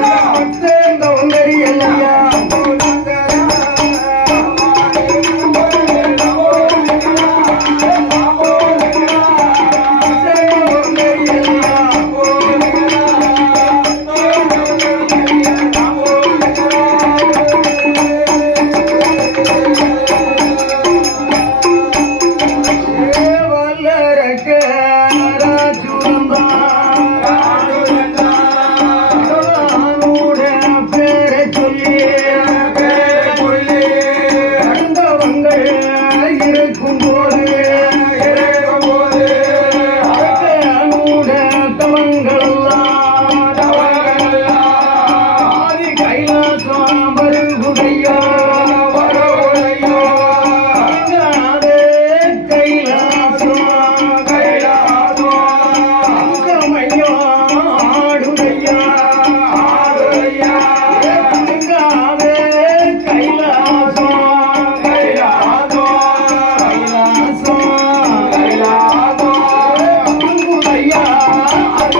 Thank you. இருக்கும் போது